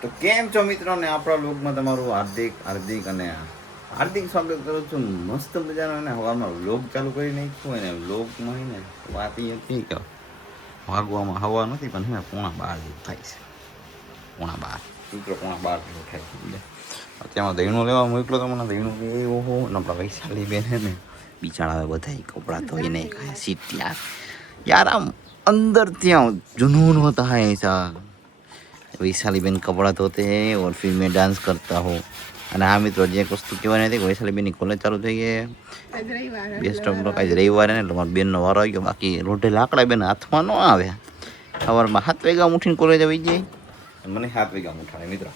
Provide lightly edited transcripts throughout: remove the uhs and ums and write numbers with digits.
તો કેમ છો મિત્રો ને આપણા લોકમાં તમારું હાર્દિક હાર્દિક અને હાર્દિક સ્વાગત કરું છું. મસ્ત મજાનો ને હવામાં વ્લોગ ચાલુ કરી નાખ્યું હોય ને વ્લોગમાં ને વાત એ હતી કે વાગવામાં હવા નથી પણ હે 11:30 જેવું થાય છે. 11:30 મિત્રો 11:30 જેવું થાય છે. અત્યારમાં દહીણું લેવા મોકલો તો મને દહીણું લેવો હો ને આપણા વૈશાલી બેન હે ને બિચારા બધા કપડાં ધોઈને ખાય સીટ યાર આમ अंदर ત્યાં जुनून होता है ऐसा. वैशाली बहन कपड़ा धोते हैं और फिर मैं डांस करता हूँ. અને હા મિત્રો જે એક વસ્તુ કહેવાની હતી કે વૈશાલી બેનની કોલેજ ચાલુ થઈ ગઈ. બેસ્ટ ઓફ લક આજે રવિવારે ને એટલે મારા બેનનો વારો આવી ગયો. બાકી રોઢે લાકડા બેન હાથમાં ન આવે. સવારમાં 7 વાગ્યા ઉઠીને કોલેજ આવી જાય મને 7 વાગ્યા ઉઠાડે મિત્રો.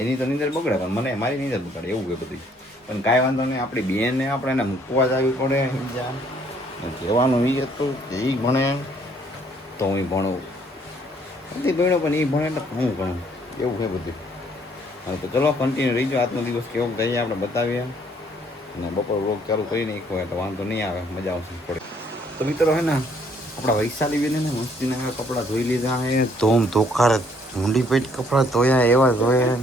એની તો નીંદર બગડે પણ મને મારી નીંદર બગડે એવું કે બધું. પણ કાંઈ વાંધો નહીં, આપણી બેનને આપણે એને મૂકવા જ આવી પડે. કહેવાનું એ હતું કે એ ભણે તો હું ભણું નથી ભણ્યો પણ એ ભણે એટલે હું ભણું એવું છે બધું. હા તો ચલો કન્ટિન્યુ રહીજો. આજનો દિવસ કેવો જઈએ આપણે બતાવીએ અને બપોર વ્લોગ ચાલુ કરી નાખ્યો એટલે વાંધો નહીં આવે, મજા આવશે પડે. તો મિત્રો હે ને આપણા વૈશાલી બેને ને મસ્તીના કપડાં ધોઈ લીધા હે. ધોમ ધોખાર ઊંડી પેટ કપડાં ધોયા એવા ધોયા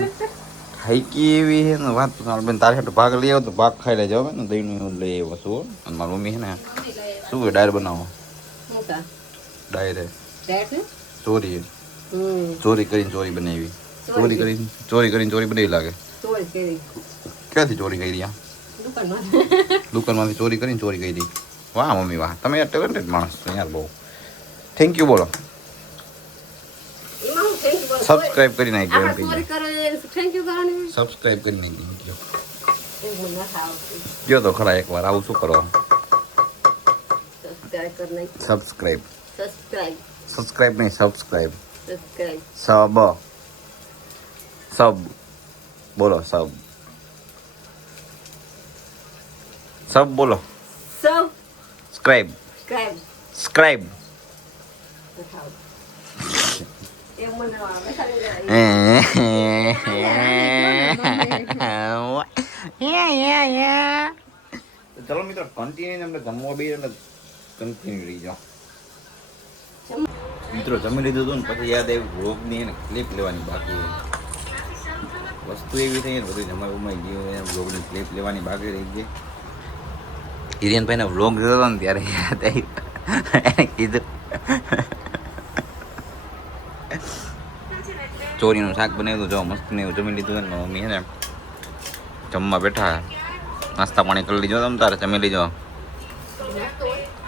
હાઈકી એવી છે ને વાત બેન. તારે હાટુ ભાગ લઈ આવો તો ભાગ ખાઈ લેજો હવે ને દહીંનું લઈ આવ્યો છું. અને મારી મમ્મી છે ને શું કે ડાયર બનાવો ડાયરે ચોરી ચોરી કરીને ચોરી બનાવી. ચોરી કરીને ચોરી બનાવી લાગે. ક્યાંથી ચોરી કરી? દુકાનમાંથી ચોરી કરીને ચોરી કરી. વાહ મમ્મી વાહ, તમે યાર ટેલેન્ટેડ માણસ છો યાર બહુ. થેન્ક યુ બોલો. સબસ્ક્રાઇબ કરી નાખજો. સબસ્ક્રાઇબ કરી નાખજો. ગયો તો ખરા એકવાર આવું શું કરો? સબસ્ક્રાઇબ સબસ્ક્રાઇબ નહીં સબસ્ક્રાઇબ. સબ સબ બોલો સબ સબ બોલો. Scribe scribe. ચલો મિત્રો કન્ટિન્યુ આપણે જમવા બી એટલે કન્ટિન્યુ રહી જાઓ. મિત્રો જમી લીધું હતું ને પછી યાદ આવ્યું વ્લોગની એને ક્લિપ લેવાની બાકી વસ્તુ એવી થઈ ને બધું જમાઈ ઉમાઈ ગયું. વ્લોગની ક્લિપ લેવાની બાકી રહી ગઈ. હિરેનભાઈને વ્લોગ જોયો હતો ને ત્યારે યાદ આવ્યું એને કીધું ચોરીનું શાક બનાવ્યું જો મસ્ત ને એવું જમી લીધું ને મમ્મી હે ને જમવા બેઠા નાસ્તા પાણી કરી લીધો. તમે તારે જમી લીધો?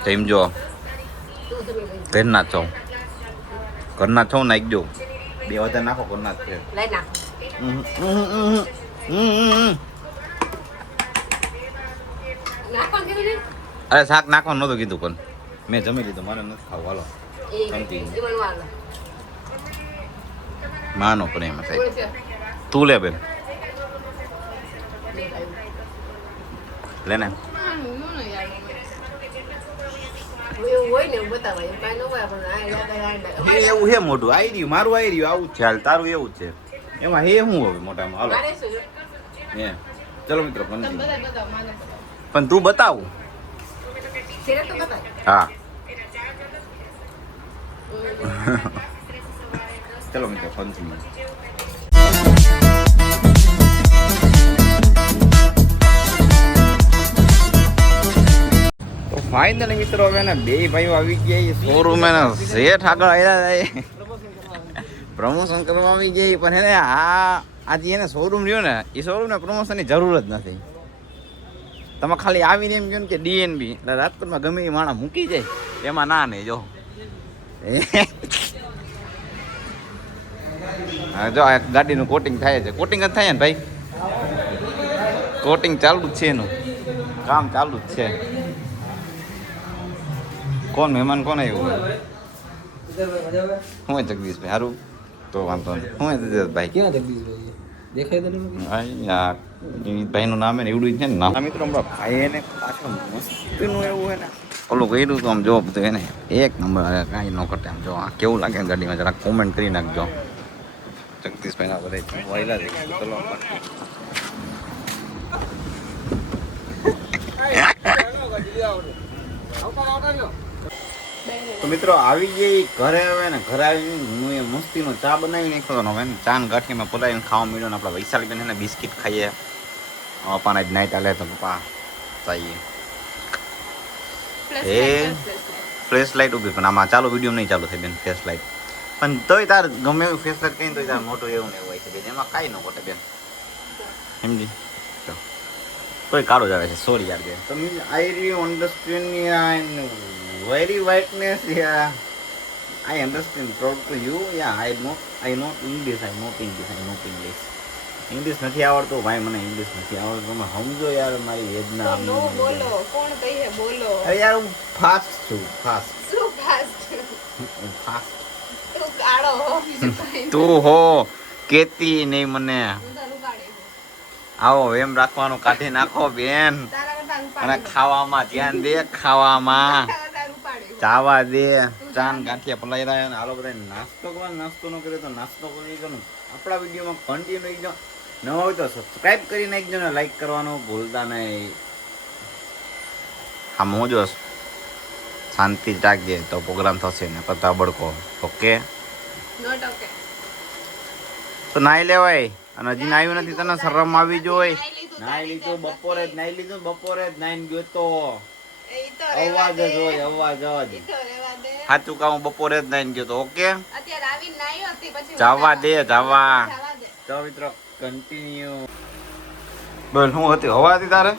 જમજો. ઘરના છો ઘરના છો નાખજો. 2 વધારે નાખો ઘરના જ છે. અરે શાક નાખવાનું નહોતું કીધું પણ મેં જમી લીધું. મારે નથી ખાવું. હાલો માનો પ્રેમ સાહેબ. તું લે બેન લે ને. એવું હે મોટું આવી રહ્યું મારું આવી રહ્યું આવું જ છે. હાલ તારું એવું જ છે એમાં હે શું હવે મોટામાં. હાલો હે ચલો મિત્રો પણ તું બતાવ. હા ચલો મિત્રો કન્ટિન્યુ. ફાઇનલી મિત્રો હવે ને 2 ભાઈઓ આવી ગયા શોરૂમ ને શેઠ આગળ આવ્યા પ્રમોશન કરવા આવી ગઈ. પણ એને આજે એને શોરૂમ રહ્યો ને એ શોરૂમને પ્રમોશનની જરૂર જ નથી. તમે ખાલી આવીને એમ કહો કે ડીએનબી એટલે રાજકોટમાં ગમે એ માણસ મૂકી જાય એમાં ના નહીં જો. જો આ ગાડીનું કોટિંગ થાય છે. કોટિંગ જ થાય ને ભાઈ. કોટિંગ ચાલુ જ છે એનું કામ ચાલુ જ છે. કોણ મહેમાન કોણ આવ્યું? હું જગદીશભાઈ. સારું તો વાંધો નહીં. હું ભાઈ ક્યાં જગદીશભાઈ દેખાય તો યાર એ ભાઈનું નામ ને એવડું છે ને નામ. મિત્રો હમણાં ભાઈ એને પાછળ મસ્તીનું એવું હોય ને ઓલું કર્યું તો આમ જો બધું એને એક નંબર. કાંઈ ન ઘટે આમ જો. આ કેવું લાગે ગાડીમાં જરા કોમેન્ટ કરી નાખજો. જગદીશભાઈના બધા વાયલા છે. ચલો તો મિત્રો આવી ગઈ ઘરે આવે ને ઘરે આવીને હું એ મસ્તીનો ચા બનાવી નાખ્યો હવે ને ચા ને ગાંઠીમાં પલાવીને ખાવા મળ્યો ને આપણા વૈશાલી બેન એને બિસ્કિટ ખાઈએ પપ્પાને જ નાઈટ હાલે તો પપ્પા ચાઈએ એ ફ્લેશ લાઇટ ઊભી પણ આમાં ચાલુ વિડીયો નહીં ચાલુ થાય બેન ફ્લેશ લાઇટ પણ તોય તાર ગમે એવું ફ્લેશ લાઇટ કહીને તોય તાર મોટું એવું ને એવું હોય છે બેન એમાં કાંઈ ન ખોટે બેન સમજી તોય કાળો જ આવે છે સોરી યાર બેન તમે આઈ રીયુ understand very whiteness yeah I understand proud to you yeah I know English નથી આવડતું ભાઈ મને ઇંગ્લિશ નથી આવડતું તમે સમજો યાર મારી વેદના બોલો કોણ કહીએ બોલો અરે યાર હું ફાસ્ટ છું ફાસ્ટ તું કાળો હો બીજું કાંઈ તું હો કેતી નહીં મને આવો એમ રાખવાનું કાઢી નાખો બેન અને ખાવામાં ધ્યાન દે ખાવામાં ચાવા દે ચાન ગાંઠિયા પલાઈ રહ્યા અને હાલો બધા નાસ્તો કરવા નાસ્તો ન કરે તો નાસ્તો કરી ગયો આપણા વિડીયોમાં કન્ટિન્યુ રહી જાઓ ન હોય તો સબસ્ક્રાઇબ કરી નાખજો ને લાઈક કરવાનું ભૂલતા નહીં હા હું જો શાંતિ જ રાખજે તો પ્રોગ્રામ થશે ને પતા બડકો ઓકે નોટ ઓકે તો નાઈ લેવાય અને હજી નાયું નથી તને શરમ આવી જોઈએ નાઈ લીધું બપોરે જ નાઈ ગયો તો અવાજ જ હોય અવાજ જ સાચું કહું બપોરે જ નાઈને ગયો તો ઓકે અત્યારે આવીને નાઈ હતી પછી જવા દે તો મિત્રો કન્ટિન્યુ બોલ શું હતી હવા હતી તારે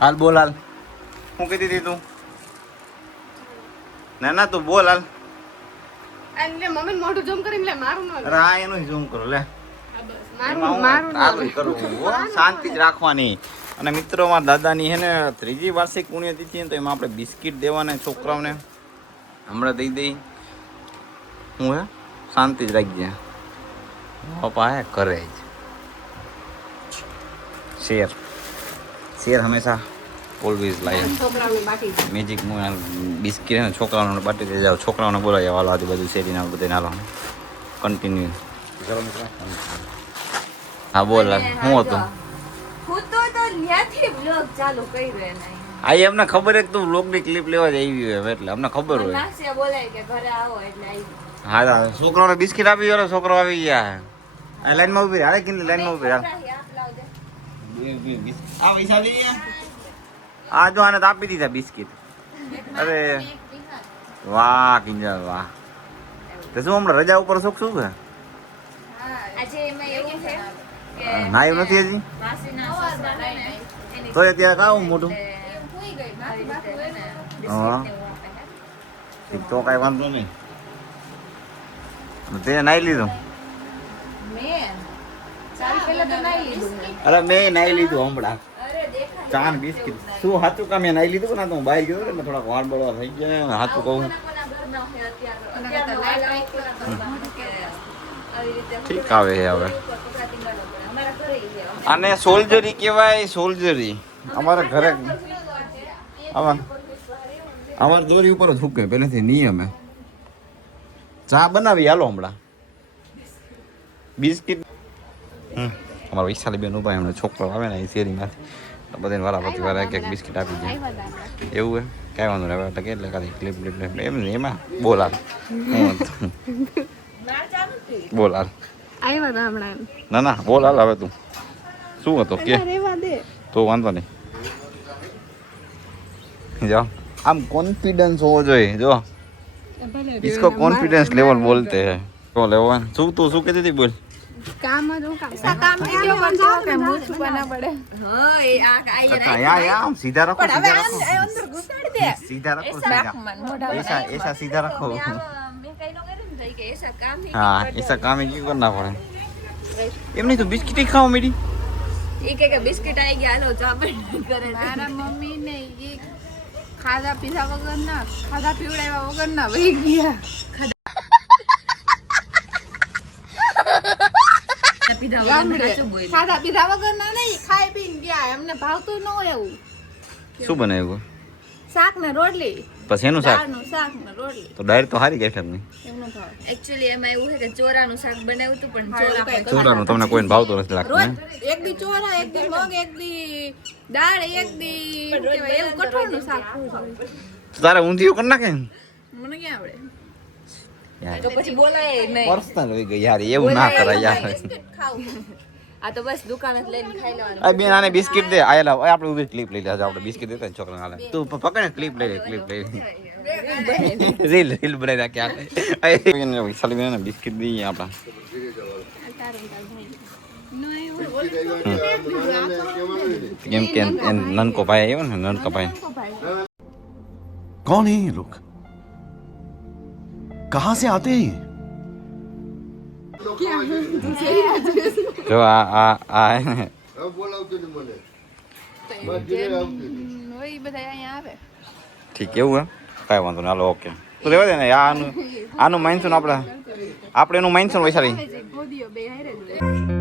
હાલ બોલ હાલ શું કીધી હતી તું ના તું બોલ હાલ એટલે મમ્મી મોઢું ઝૂમ કરીને લે મારું ન અરે આ એનું ઝૂમ કરો લે મારું શાંતિ જ રાખવાની અને મિત્રો મારા દાદાની હે ને 3જી વાર્ષિક પુણ્યતિથિ તો એમાં આપણે બિસ્કિટ દેવાના છોકરાઓને હમણાં દઈ દઈ હું હે શાંતિ જ રાખજે પપ્પા હે કરે જ શેર હંમેશા ઓલવેઝ લાઈવ મેજિક બિસ્કિટ હે ને છોકરાઓને બાટી દઈ જાઓ છોકરાઓને બોલાવી હાલો આજુબાજુ શેરીના બધે નાલો કન્ટિન્યુ કરો મિત્રો હા બોલ શું હતું આ એમને ખબર એક તું વ્લોગની ક્લિપ લેવા જ આવી હોય એટલે અમને ખબર હોય હા છોકરાઓને બિસ્કિટ આપી ગયો છોકરો આવી ગયા આ લાઈનમાં ઉભી હાલે કિંમત લાઈનમાં ઉભી આ પૈસા લઈએ આ જો આને તો આપી દીધા બિસ્કિટ અરે વાહ કિંજલ વાહ તો શું હમણાં રજા ઉપર શોખ શું છે ના એવું નથી હજી તો અત્યારે કાવું મોટું હા તો કઈ વાંધો નહીં તે નાઈ લીધું અરે મેં નાઈ લીધું હમણાં ચા ને બિસ્કિટ શું સાચું કામ મેં નાઈ લીધું ને તો હું બહાર ગયો ને થોડાક વાળ બળવા થઈ ગયા સાચું કહું ઠીક આવે હવે આને સોલ્જરી કહેવાય સોલ્જરી અમારા ઘરે અમારા દોરી ઉપર જ ફૂકે પહેલેથી નિયમ હે ચા બનાવી હાલો હમણાં બિસ્કિટ અમારા વૈશાલી બેન ઉભા એમણે છોકરો આવે ને એ શેરીમાંથી બધાને વારા પછી વારા એક બિસ્કિટ આપી દે એવું હે કાંઈ વાંધો નહીં હવે એટલે ખાલી ક્લિપ એમ ને એમાં બોલ હાલ બોલ હાલ ના ના બોલ હાલ હવે તું શું હતો કે તો વાંધો નહીં જાઓ આમ કોન્ફિડન્સ હોવો જોઈએ જો इसको कॉन्फिडेंस लेवल बोलते हैं तो लेवल શું તું શું કહેતી હતી બોલ કામ જ હું કામ વિડિયો કરજો કે મું છુપાના પડે હા એ આ યા સીધા રાખો હવે અંદર ઘુસાડી દે સીધા રાખો ऐसा सीधा रखो મેં કઈ નો કર્યું ને કે ऐसा काम ही हाँ ऐसा काम ही क्यों करना पड़े એમ નહીં તો બિસ્કિટ ખાઓ મેડી એ કે બિસ્કિટ આવી ગયા હાલો ચા પણ કરે મારા મમ્મી ને એ ખાધા પીધા વગર ના ખાધા પીવડાવ્યા વગર ના વહી ગયા ખાધા પીધા વગર ના નહીં ખાઈ પીને ગયા એમને ભાવતું ન હોય એવું શું બનાવ્યું શાક ને રોટલી પછી એનું શાક શાક ને રોટલી તો ડાયરેક્ટ તો હારી ગયા તમને એમનો ભાવ એકચ્યુઅલી એમાં એવું છે કે ચોરાનું શાક બનાવ્યું હતું પણ ચોરાનું તમને કોઈને ભાવતું નથી લાગતું એક દી ચોરા એક દી મગ એક દી દાળ એક દી એવું કઠોળનું શાક તારે ઊંધિયું કરી નાખે ને મને ક્યાં આવડે યાર તો પછી બોલાય નહીં પર્સનલ હોય ગઈ યાર એવું ના કરાય યાર આ તો બસ દુકાન જ લઈને ખાઈ લેવાનું આ બેન આને બિસ્કિટ દે આયેલા ઓય આપણે ઉભી ક્લિપ લઈ લે આપણે બિસ્કિટ દેતા ને છોકરાને હાલે તું પકડ ને ક્લિપ લઈ લે રીલ રીલ બનાવી નાખે આ વિશાલી બેન બિસ્કિટ દઈએ આપણા કેમ કે નનકો ભાઈ આવ્યો ને નનકો ભાઈ कौन है ये लोग कहां से आते हैं જો આ હે ને ઓય બધા અહીંયા આવે ઠીક એવું હે કાંઈ વાંધો નહીં હાલો ઓકે તો રહેવા દે ને આનું માનશું આપણે એનું માનશું વૈશાલી ગોદીઓ બે હારે